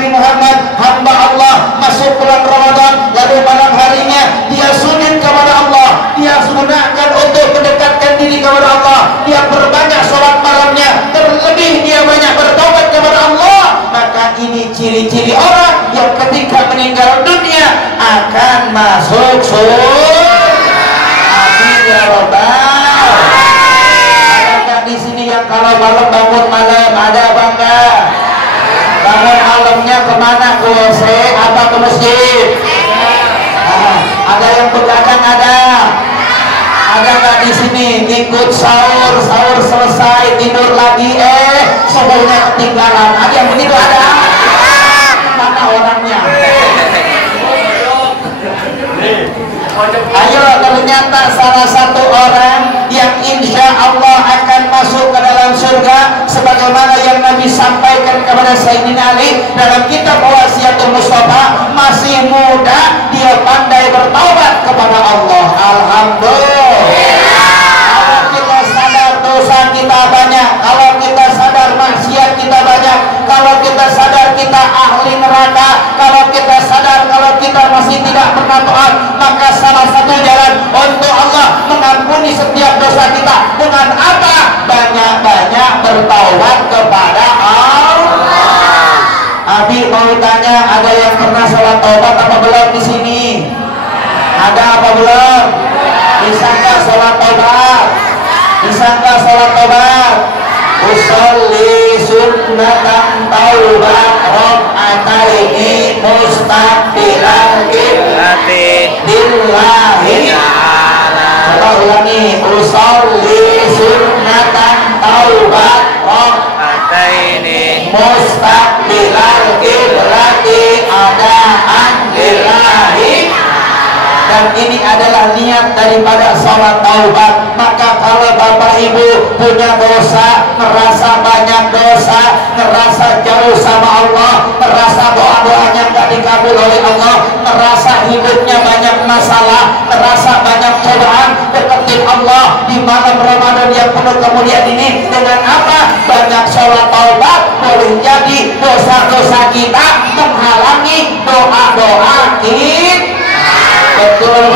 Nabi Muhammad, hamba Allah, masuk bulan Ramadan, lalu malam harinya dia sujud kepada Allah, dia gunakan untuk mendekatkan diri kepada Allah, dia berbanyak sholat malamnya, terlebih dia banyak bertobat kepada Allah, maka ini ciri-ciri orang yang ketika meninggal dunia akan masuk surga. Amin ya Rabbal. Ada di sini yang kalau malam bangun malam, ada apa enggak? Bangun malamnya kemana? Ke WC apa ke masjid? Ada yang begadang, ada nggak di sini ikut sahur selesai tidur lagi, subuhnya ketinggalan? Ada yang begitu? Ada? Mana orangnya? Ayo, ternyata salah satu orang yang insya Allah akan masuk ke dalam surga sebagaimana yang Nabi sampaikan kepada Sayyidina Ali dalam kitab Wasiatul Mustafa, masih muda dia pandai bertaubat kepada Allah. Alhamdulillah. Kalau kita sadar dosa kita banyak, kalau kita sadar maksiat kita banyak, kalau kita sadar kita ahli neraka, kalau kita sadar kalau kita masih tidak pernah taat, maka salah satu jalan untuk Allah mengampuni setiap dosa kita dengan apa? Banyak-banyak bertaubat kepada Allah. Abi mau tanya, ada yang pernah sholat taubat apa belum di sini? Ada apa belum? Bisa nggak sholat taubat? Bisa nggak sholat taubat? Usolli sunnatan taubat rok'ataini mustaqbilan qiblati lillahi ta'ala. Coba ulangi, usolli sunnatan taubat rok'ataini mustaqbilan qiblati adaan lillahi. Dan ini adalah niat daripada sholat taubat. Maka kalau bapak ibu punya dosa, merasa banyak dosa, merasa jauh sama Allah, merasa doa-doanya nggak dikabul oleh Allah, merasa hidupnya banyak masalah, merasa banyak cobaan, deketin Allah di malam Ramadan yang penuh kemuliaan ini dengan apa? Banyak sholat taubat. Boleh jadi dosa-dosa kita menghalangi doa-doa kita. Betul.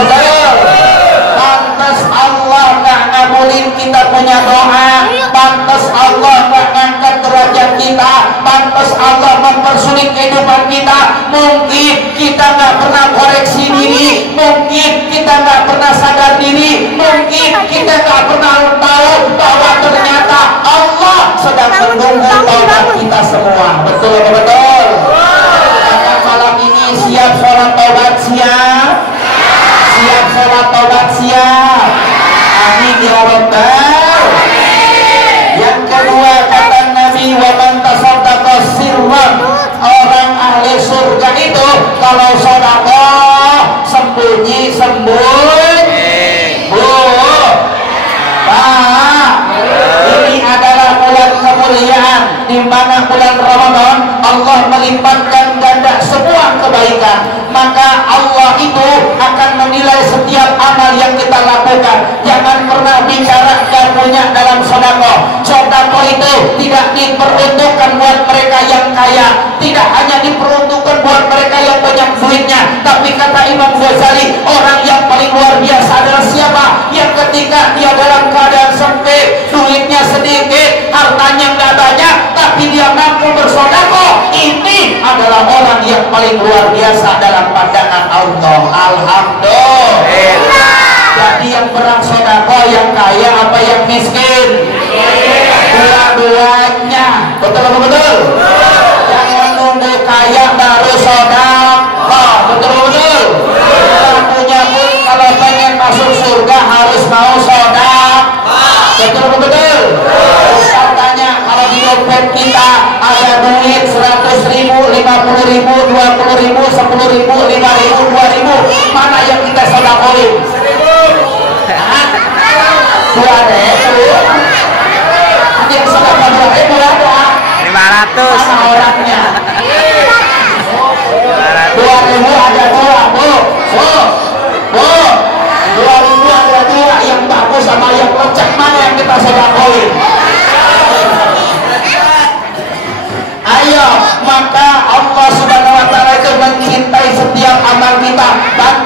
Pantas Allah nggak ngabulin kita punya doa, pantas Allah nggak ngangkat derajat kita, pantas Allah mempersulit kehidupan kita. Mungkin kita nggak pernah koreksi diri, mungkin kita nggak pernah sadar diri, mungkin kita nggak pernah tahu bahwa ternyata Allah sedang menunggu taubat kita semua. Betul. Maka malam ini siap sholat taubat, siap sholat taubat, siap. Amin ya Rabbal. Yang kedua kata Nabi, wa man tasaddaqa sirran, orang ahli surga itu kalau sedekah sembunyi. Ini adalah bulan kemuliaan di mana bulan Ramadan Allah melimpahkan ganda semua kebaikan. Maka Allah itu akan menilai setiap amal yang kita lakukan. Jangan pernah bicara dan banyak dalam sedekah. Sedekah itu tidak diperuntukkan buat mereka yang kaya, tidak hanya diperuntukkan buat mereka yang banyak duitnya, tapi kata Imam Ghazali, orang yang paling luar biasa adalah siapa? Yang ketika dia dalam keadaan sempit, duitnya sedikit, hartanya nggak banyak, tapi dia mampu bersedekah. Ini adalah orang yang paling luar biasa dalam pandangan Allah. Alhamdulillah. Jadi yang berang sedekah yang kaya apa yang miskin? Dua-duanya. Betul. Jangan nunggu kaya baru sedekah. Betul. Punya pun kalau pengen masuk surga harus mau sedekah. Betul. Ustaz tanya, kalau di dompet kita ada duit 100.000, 50.000, 20.000, 10.000, 5.000, 2.000, mana yang kita sedekahin? 2.000. Ada yang sedekah 2.000 ada? 500. Mana orangnya? 2.000 ada 2, Bu. 2.000 ada 2, yang bagus sama yang lecek mana yang kita sedekahin? Ayo, maka Allah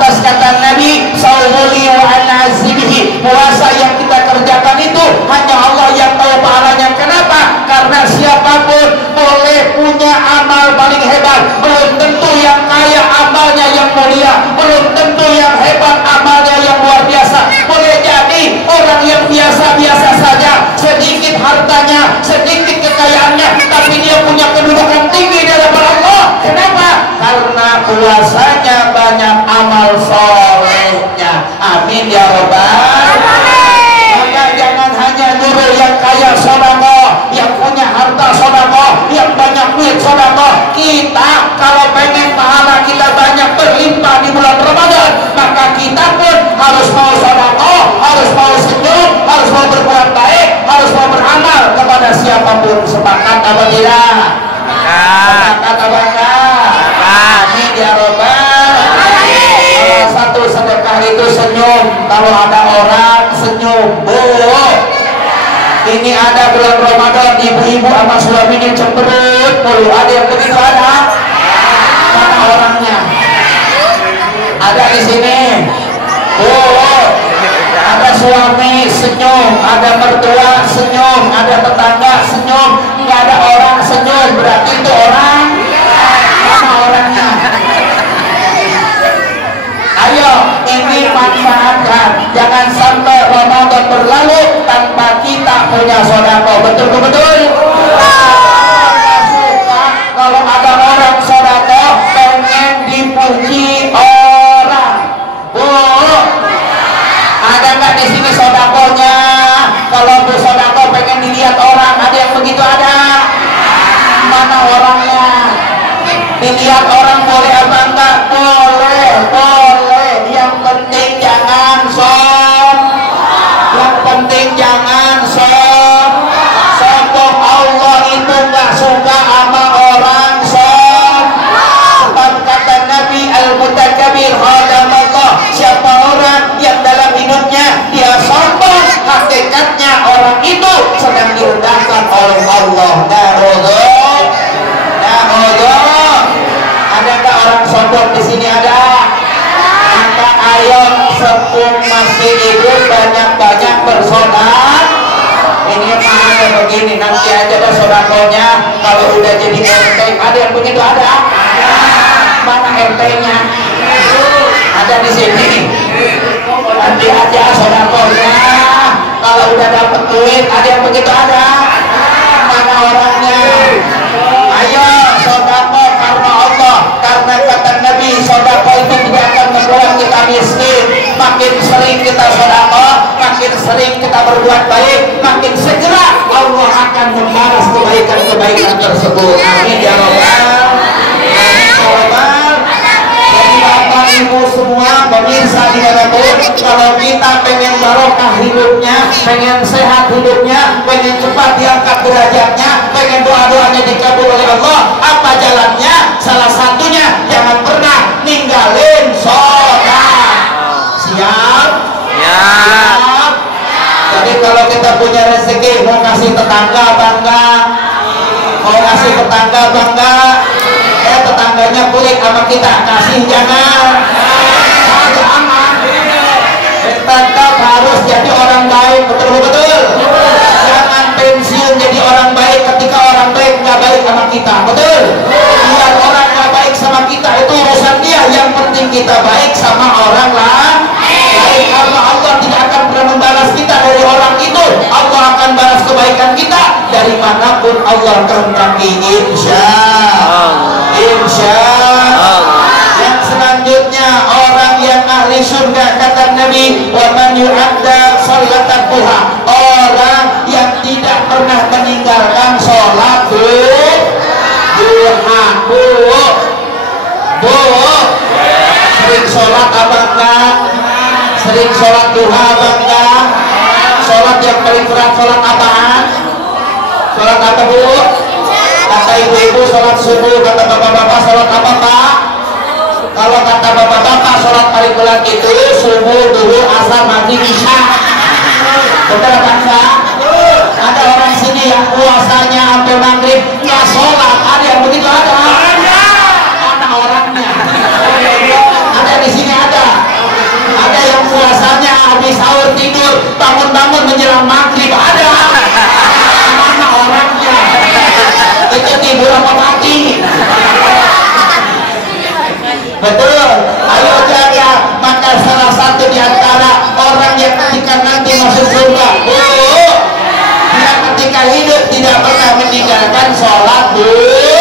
Lantas kata Nabi, saumuli wa ana azibihi, puasa yang kita kerjakan itu hanya Allah yang tahu pahalanya. Kenapa? Karena siapapun boleh punya amal paling hebat, belum tentu yang kaya amalnya yang mulia, belum tentu yang hebat amalnya yang luar biasa. Boleh jadi orang yang biasa-biasa saja, sedikit hartanya, sedikit kekayaannya, tapi dia punya kedudukan tinggi di hadapan Allah. Kenapa? Karena puasanya banyak amal solehnya. Amin ya Rabbal. Maka jangan hanya nyuruh yang kaya sedekah, yang punya harta sedekah, yang banyak duit sedekah. Kita kalau pengen pahala kita banyak berlimpah di bulan Ramadan, maka kita pun harus mau sedekah, harus mau senyum, harus mau berbuat baik, harus mau beramal kepada siapapun. Sepakat apa tidak? Sepakat apa enggak? Amin ya Rabbal. Salah satu sedekah itu senyum. Kalau ada orang senyum, ini ada bulan Ramadan, ibu-ibu sama suaminya cemberut mulu. Ada yang begitu ada? Mana orangnya? Ada di sini. Ada suami senyum, ada mertua senyum, ada tetangga senyum, nggak ada orang senyum. Berarti itu orang. Mana orangnya? Ayo, ini manfaatkan. Jangan sampai Ramadan berlalu tanpa kita punya sedekah. Betul? Suka kalau ada orang sedekah pengen dipuji orang. Ada nggak di sini sedekahnya? Kalau bersedekah pengen dilihat orang, ada yang begitu ada? Mana orangnya? Dilihat orang boleh apa enggak? Boleh. Yang penting jangan sombong. Allah itu enggak suka sama orang sebab kata Nabi al-mutakabbir hadamallah, siapa orang yang dalam hidupnya dia sombong, hakikatnya orang itu sedang direndahkan oleh Allah. Ada nggak orang sombong di sini? Ada. Maka ayo sepung masih hidup banyak-banyak bersodak. Ini mah ada begini, nanti aja bersodakonya kalau udah jadi RT. Ada yang begitu? Ada. Mana RT-nya? Ada di sini. Nanti aja sodakonya kalau udah dapet duit. Ada yang begitu? Ada. Mana orangnya? Ayo sodako karena Allah, karena kata Nabi sodako itu tidak akan membuat kita miskin. Makin sering kita sodako, makin sering kita berbuat baik, makin segera Allah akan membalas kebaikan-kebaikan tersebut. Amin ya Rabbal. Jadi Bapak Ibu semua pemirsa dimanapun, kalau kita pengen barokah hidupnya, pengen sehat hidupnya, pengen cepat diangkat derajatnya, pengen doa-doanya dikabul oleh Allah, apa jalannya? Salah satunya jangan pernah ninggalin sedekah. Siap? Jadi kalau kita punya rezeki, mau kasih tetangga bangga, mau kasih tetangga bangga, tetangganya kulit sama kita, kasih jangan. Tetap harus jadi orang baik, betul. Jangan pensiun jadi orang baik ketika orang baik nggak baik sama kita, betul. Biar orang nggak baik sama kita itu urusan dia, yang penting kita baik sama orang lain. Karena Allah tidak akan pernah membalas kita dari orang itu, Allah akan balas kebaikan kita dari manapun Allah kehendaki. Insya Allah. Yang selanjutnya orang yang ahli surga, kata Nabi, wa man yu'adda sholatan duha, orang yang tidak pernah meninggalkan sholat duha. Sering sholat apa enggak? Sering sholat duha apa enggak? Sholat yang paling berat sholat apaan? Sholat apa Bu? Kata ibu-ibu sholat subuh, kata bapak-bapak sholat apa Pak? Kalau kata bapak-bapak sholat paling berat itu subuh, duhur, asar, maghrib, isya. Betul apa enggak? Ada orang sini yang puasanya sampai maghrib nggak sholat, ada yang begitu? Ada. Mana orangnya? Ada di sini ada. habis sahur tidur, bangun-bangun menjelang maghrib ada. Mana orangnya? Itu tidur apa mati? Betul. Ayo jaga. Maka salah satu di antara orang yang ketika nanti masuk surga, dia ketika hidup tidak pernah meninggalkan sholat dulu.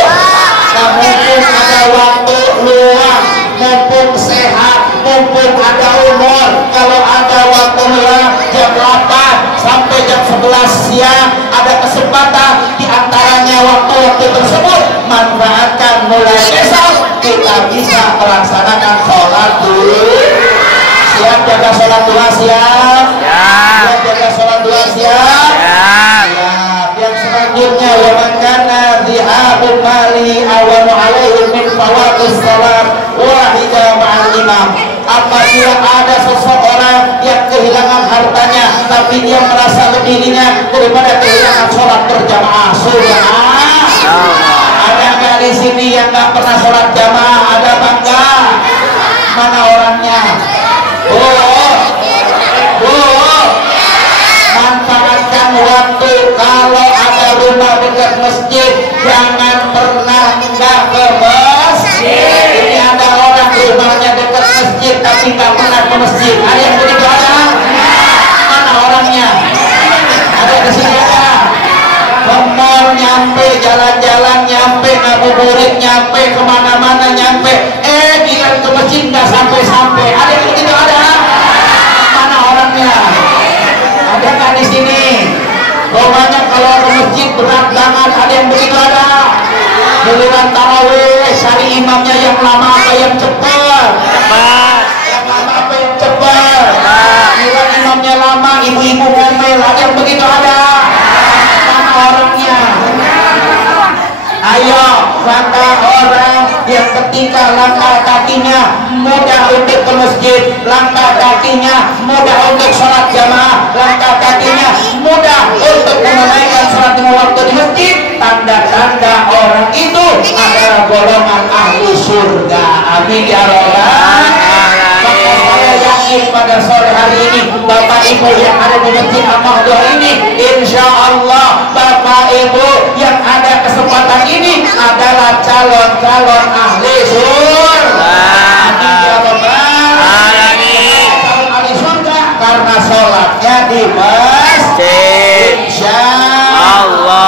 Nah, mumpung ada waktu luang, mumpung sehat, mumpung ada umur, kalau ada waktu luang jam 8 sampai jam 11 siang ada kesempatan, di antaranya waktu-waktu tersebut manfaatkan mulai besok kita bisa melaksanakan sholat dulu. Siap jaga sholat dua, siap? Siap jaga sholat dua, siap? Yang selanjutnya wa man kana dhihabul mali awanu alaihi min fawatis salat wahida ma'al imam. Apabila ada seseorang yang kehilangan hartanya tapi dia merasa lebih ringan daripada kehilangan sholat berjamaah, ada nggak di sini yang nggak pernah sholat jamaah? Ada bangga? Mana orangnya? Manfaatkan waktu. Kalau ada rumah dekat masjid, jangan pernah nggak ke masjid. Ini ada orang rumahnya dekat masjid tapi nggak pernah ke masjid. Ada yang begitu? Ada? Mana orangnya? Ada di sini? Ada? Kemol nyampe, jalan-jalan nyampe, ngabuburit nyampe, kemana-mana nyampe, bilang ke masjid nggak sampai-sampai. Ada yang begitu? Ada? Mana orangnya? Ada nggak di sini? Rumahnya kalau ke masjid berat banget. Ada yang begitu? Ada? Giliran tarawih cari imamnya yang lama apa yang cepat? Yang lama apa yang cepat? Giliran imamnya lama, ibu-ibu ngomel. Ada yang begitu? Ada? Mana orangnya? Ayo, maka orang yang ketika langkah kakinya mudah untuk ke masjid, langkah kakinya mudah untuk sholat jamaah, langkah kakinya mudah untuk menunaikan sholat lima waktu di masjid, tanda-tanda orang itu adalah golongan ahli surga. Amin ya rabbal. Maka saya yakin pada sore hari ini Bapak Ibu yang ada di masjid Al-Mahdoh ini, insya Allah Bapak Ibu yang ada kesempatan ini adalah calon-calon ahli surga. Amin ya rabbal alamin. Calon ahli surga karena sholatnya di masjid. Insya Allah.